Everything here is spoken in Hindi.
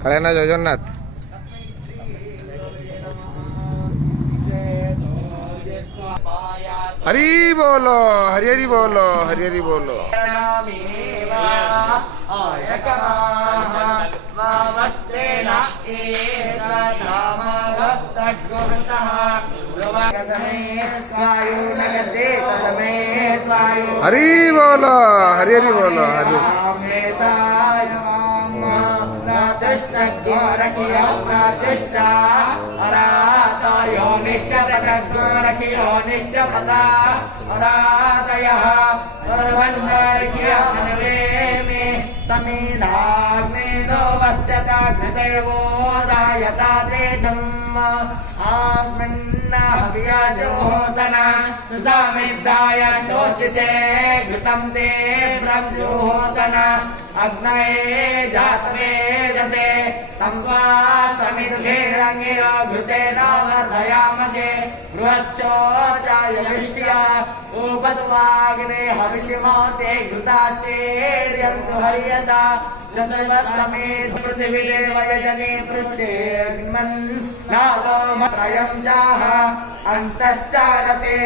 Kalian aja Jonat. Hari bolo, hari bolo, hari bolo. Hari bolo, hari bolo, hari. अग्नये जातवे जसे तंवा समिधुघेरंगिर घृतेन वर्धयामसे बृहच्चोचाय वृष्ट्या उपद्वाग्ने हविषिमोते घृताचेर्यन्तु हर्यता जसवस्तमेत पृथिवीदेव यजने पृष्ठे अग्मन् नागो मत्रयं जाः अन्तश्चारते